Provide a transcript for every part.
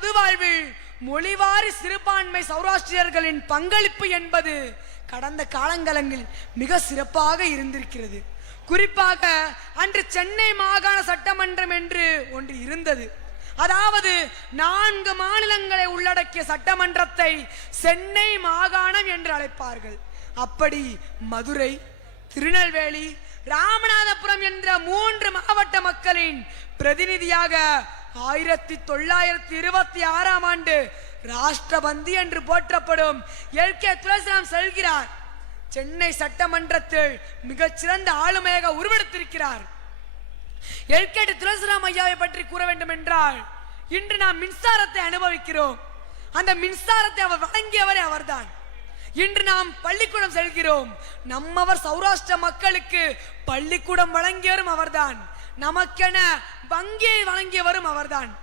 பொது வாழ்வில் மொழிவாரி சிறுபான்மை சௌராஷ்டிரியர்களின் பங்களிப்பு என்பது கடந்த காலங்களில் மிக சிறப்பாக இருந்திருக்கிறது. குறிப்பாக அன்று சென்னை மாகாண சட்டமன்றம் என்று ஒன்று இருந்தது. அதாவது நான்கு மாநிலங்களை உள்ளடக்கிய சட்டமன்றத்தை சென்னை மாகாணம் என்று அழைப்பார்கள். அப்படி மதுரை திருநெல்வேலி ராமநாதபுரம் என்ற மூன்று மாவட்ட மக்களின் பிரதிநிதியாக ஆயிரத்தி தொள்ளாயிரத்தி இருபத்தி ஆறாம் ஆண்டு ராஷ்டிரபந்தி என்று போற்றப்படும் எல் கே துளசிராம் செல்கிறார். சென்னை சட்டமன்றத்தில் மிகச்சிறந்த ஆளுமையாக உருவெடுத்திருக்கிறார். எல்கேடி துளசிராம் ஐயாவை பற்றி கூற வேண்டும் என்றால் இன்று நாம் மின்சாரத்தை அனுபவிக்கிறோம். அந்த மின்சாரத்தை அவர் வழங்கியவரே அவர்தான். இன்று நாம் பள்ளிக்கூடம் செல்கிறோம். நம்மவர் சௌராஷ்டிர மக்களுக்கு பள்ளிக்கூடம் வழங்கியவரும் அவர்தான். நமக்கென வங்கியை வழங்கியவரும் அவர்தான்.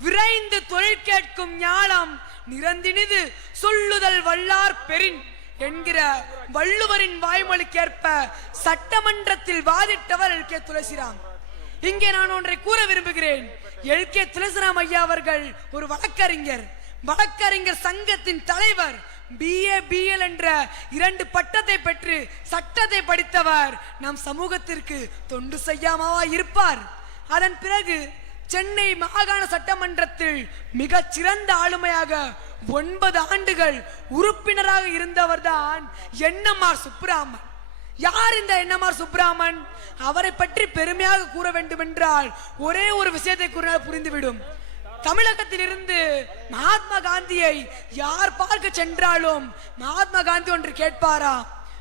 விரைந்து தொழில் கேட்கும் ஞானம் நிறந்தினிது சொல்லுதல் வல்லார் பெரின் என்கிற வள்ளுவரின் வாய்மொழிக்கேற்ப சட்டமன்றத்தில் வாதிட்டவர் எல். கே. துளசிராம். இங்கே நான் ஒன்றை கூற விரும்புகிறேன். எல். கே. துளசிராம் ஐயா அவர்கள் ஒரு வழக்கறிஞர். வழக்கறிஞர் சங்கத்தின் தலைவர். பிஏ பிஎல் என்ற இரண்டு பட்டத்தை பெற்று சட்டத்தை படித்தவர் நம் சமூகத்திற்கு தொண்டு செய்யாமவா இருப்பார். அதன் பிறகு சென்னை மாகாண சட்டமன்றத்தில் மிகச் சிறந்த ஆளுமையாக ஒன்பது ஆண்டுகள் உறுப்பினராக இருந்தவர்தான் என்எம்ஆர் சுப்புராமன் யார் இந்த என்எம்ஆர் சுப்பிராமன் அவரை பற்றி பெருமையாக கூற வேண்டும் என்றால் ஒரே ஒரு விஷயத்தை கூறினால் புரிந்துவிடும். தமிழகத்தில் இருந்து மகாத்மா காந்தியை யார் பார்க்க சென்றாலும் மகாத்மா காந்தி ஒன்று கேட்பாரா?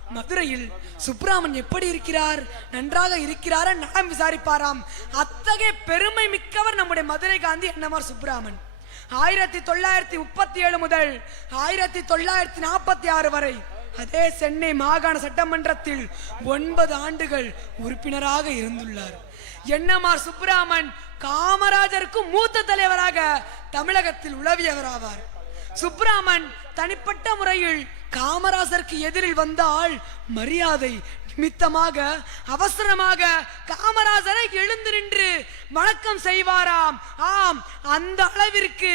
மதுரையில் சுப்ராமன் எப்படி இருக்கிறார்? நன்றாக இருக்கிறாரா? நலம் விசாரிப்பாராம். அத்தகைய பெருமை மிக்கவர் நம்முடைய மதுரை காந்தி என்னமார் சுப்ராமன் ஆயிரத்தி தொள்ளாயிரத்தி முப்பத்தி ஏழு முதல் ஆயிரத்தி தொள்ளாயிரத்தி நாற்பத்தி ஆறு வரை அதே சென்னை மாகாண சட்டமன்றத்தில் ஒன்பது ஆண்டுகள் உறுப்பினராக இருந்துள்ளார். என்எம்ஆர் சுப்பிராமன் காமராஜருக்கு மூத்த தலைவராக தமிழகத்தில் உளவியவராவார். சுப்பிராமன் தனிப்பட்ட முறையில் காமராஜருக்கு எதிரில் வந்தால் மரியாதை நிமித்தமாக அவசரமாக காமராஜரை எழுந்து நின்று வணக்கம் செய்வாராம். ஆம் அந்த அளவிற்கு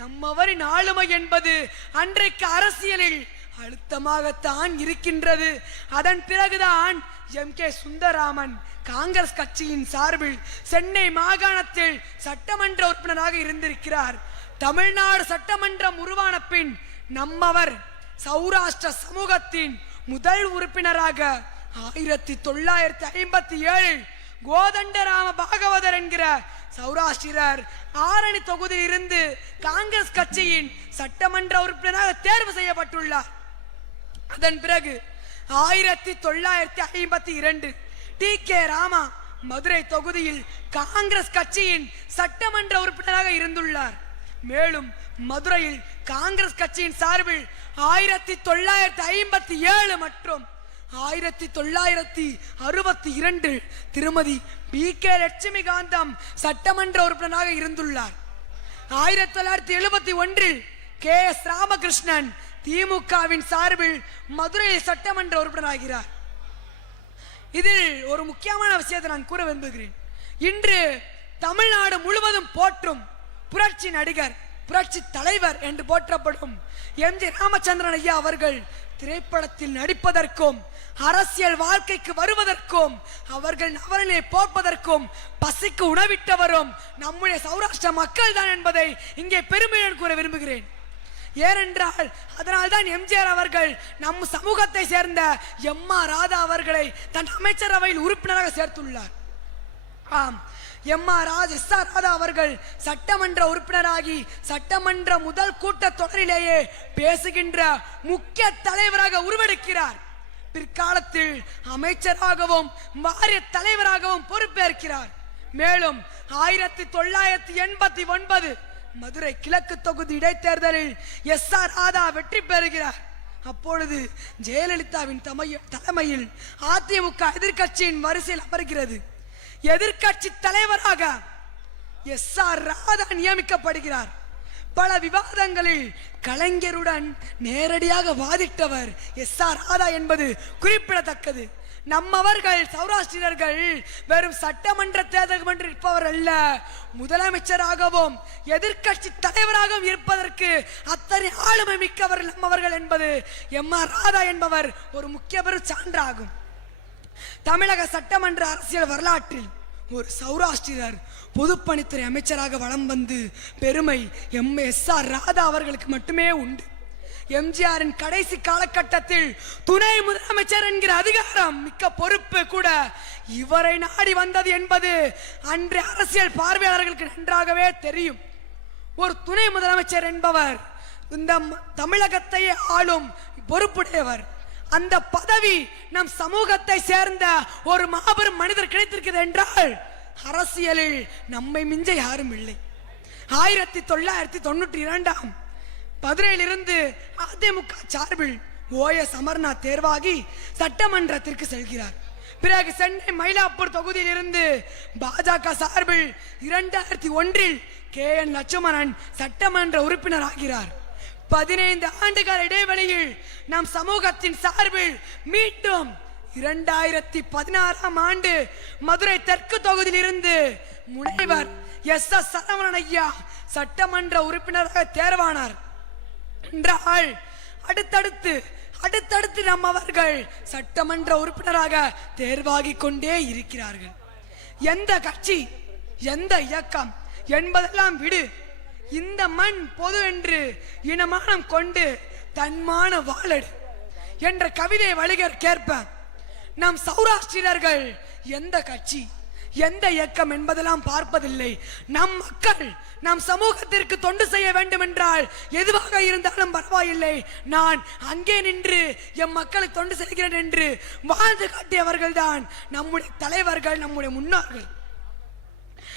நம்மவரின் ஆளுமை என்பது அன்றைக்கு அரசியலில் அழுத்தமாகத்தான் இருக்கின்றது. அதன் பிறகுதான் எம். கே. சுந்தராமன் காங்கிரஸ் கட்சியின் சார்பில் சென்னை மாகாணத்தில் சட்டமன்ற உறுப்பினராக இருந்திருக்கிறார். தமிழ்நாடு சட்டமன்றம் உருவான பின் நம்மவர் சௌராஷ்டிர சமூகத்தின் முதல் உறுப்பினராக ஆயிரத்தி தொள்ளாயிரத்தி ஐம்பத்தி ஏழில் கோதண்டராம பாகவதர் என்கிற சௌராஷ்டிரர் ஆரணி தொகுதியில் இருந்து காங்கிரஸ் கட்சியின் சட்டமன்ற உறுப்பினராக தேர்வு செய்யப்பட்டுள்ளார். அதன் பிறகு ஆயிரத்தி தொள்ளாயிரத்தி ஐம்பத்தி இரண்டு டி கே ராமா மதுரை தொகுதியில் காங்கிரஸ் கட்சியின் சட்டமன்ற உறுப்பினராக இருந்துள்ளார். மேலும் மதுரையில் காங்கிரஸ் கட்சியின் சார்பில் ஆயிரத்தி தொள்ளாயிரத்தி ஐம்பத்தி ஏழு மற்றும் ஆயிரத்தி தொள்ளாயிரத்தி அறுபத்தி இரண்டு திருமதி பி கே லட்சுமிகாந்தம் சட்டமன்ற உறுப்பினராக இருந்துள்ளார். ஆயிரத்தி தொள்ளாயிரத்தி எழுபத்தி ஒன்றில் கே எஸ் ராமகிருஷ்ணன் திமுகவின் சார்பில் மதுரை சட்டமன்ற உறுப்பினராகிறார். இதில் ஒரு முக்கியமான விஷயத்தை நான் கூற விரும்புகிறேன். இன்று தமிழ்நாடு முழுவதும் போற்றும் புரட்சி நடிகர் புரட்சி தலைவர் என்று போற்றப்படும் எம். ஜி. ராமச்சந்திரன் ஐயா அவர்கள் திரைப்படத்தில் நடிப்பதற்கும் அரசியல் வாழ்க்கைக்கு வருவதற்கும் அவர்கள் நவரனை போர்ப்பதற்கும் பசிக்கு உணவிட்டவரும் நம்முடைய சௌராஷ்டிர மக்கள் தான் என்பதை இங்கே பெருமையுடன் கூற விரும்புகிறேன். ஏனென்றால் அதனால்தான் எம்ஜிஆர் அவர்கள் நம் சமூகத்தை சேர்ந்த எம் ஆர் ராதா அவர்களை தன் அமைச்சரவையில் உறுப்பினராக சேர்த்துள்ளார். ஆம் M R Raj S R Radha அவர்கள் சட்டமன்ற உறுப்பினராகி சட்டமன்ற முதல் கூட்டத் தொடரிலேயே பேசுகின்ற முக்கிய தலைவராக உருவெடுக்கிறார். பிற்காலத்தில் அமைச்சராகவும் வாரிய தலைவராகவும் பொறுப்பேற்கிறார். மேலும் ஆயிரத்தி தொள்ளாயிரத்தி எண்பத்தி ஒன்பது மதுரை கிழக்கு தொகுதி இடைத்தேர்தலில் எஸ் ஆர் ராதா வெற்றி பெறுகிறார். அப்பொழுது ஜெயலலிதாவின் தலைமையில் அதிமுக எதிர்க்கட்சியின் வரிசையில் அமர்கிறது. எதிர்க்கட்சி தலைவராக எஸ் ஆர் ராதா நியமிக்கப்படுகிறார். பல விவாதங்களில் கலைஞருடன் நேரடியாக வாதிட்டவர் எஸ் ஆர் ராதா என்பது குறிப்பிடத்தக்கது. நம்மவர்கள் சௌராஷ்டிரர்கள் வெறும் சட்டமன்ற தேர்தல் என்று இருப்பவர் அல்ல முதலமைச்சராகவும் எதிர்க்கட்சி தலைவராகவும் இருப்பதற்கு அத்தனை ஆளுமை மிக்கவர்கள் நம்மவர்கள் என்பது எம் ஆர் ராதா என்பவர் ஒரு முக்கிய பெரும் சான்றாகும். தமிழக சட்டமன்ற அரசியல் வரலாற்றில் ஒரு சௌராஷ்டிரர் பொதுப்பணித்துறை அமைச்சராக வலம் வந்து பெருமை எம் எஸ் ஆர் ராதா அவர்களுக்கு மட்டுமே உண்டு. எம்ஜிஆரின் கடைசி காலகட்டத்தில் துணை முதலமைச்சர் என்கிற அதிகாரம் மிக்க பொறுப்பு கூட இவரை நாடி வந்தது என்பது அன்றைய அரசியல் பார்வையாளர்களுக்கு நன்றாகவே தெரியும். ஒரு துணை முதலமைச்சர் என்பவர் இந்த தமிழகத்தையே தமிழகத்தை ஆளும் பொறுப்புடையவர். அந்த பதவி நம் சமூகத்தை சேர்ந்த ஒரு மாபெரும் மனிதர் கிடைத்திருக்கிறது என்றால் அரசியலில் நம்மை மிஞ்ச யாரும் இல்லை. ஆயிரத்தி தொள்ளாயிரத்தி தொண்ணூற்றி இரண்டாம் மதுரையிலிருந்து அதிமுக சார்பில் ஓஎஸ் அமர்நாத் தேர்வாகி சட்டமன்றத்திற்கு செல்கிறார். பிறகு சென்னை மயிலாப்பூர் தொகுதியிலிருந்து பாஜக சார்பில் இரண்டாயிரத்தி ஒன்றில் கே என் லட்சுமணன் சட்டமன்ற உறுப்பினர் ஆகிறார். பதினைந்து ஆண்டுகால இடைவெளியில் நம் சமூகத்தின் சார்பில் மீண்டும் இரண்டாயிரத்தி பதினாறாம் ஆண்டு மதுரை தெற்கு தொகுதியிலிருந்து முனைவர் எஸ் எஸ் சரவணன் ஐயா சட்டமன்ற உறுப்பினராக தேர்வானார். என்றால் அடுத்தடுத்து அடுத்தடுத்து நம் அவர்கள் சட்டமன்ற உறுப்பினராக தேர்வாகிக் கொண்டே இருக்கிறார்கள். எந்த கட்சி எந்த இயக்கம் என்பதெல்லாம் விடு. இந்த மண் பொது என்று இனமானம் கொண்டு தன்மான வாழடு என்ற கவிதை வழிகர் கேற்ப நம் சௌராஷ்டிரர்கள் எந்த கட்சி எந்த இயக்கம் என்பதெல்லாம் பார்ப்பதில்லை. நம் மக்கள் நம் சமூகத்திற்கு தொண்டு செய்ய வேண்டும் என்றால் எதுவாக இருந்தாலும் பரவாயில்லை. நான் அங்கே நின்று எம் மக்களுக்கு தொண்டு செய்கிறேன் என்று வாழ்ந்து காட்டியவர்கள்தான் நம்முடைய தலைவர்கள் நம்முடைய முன்னோர்கள்.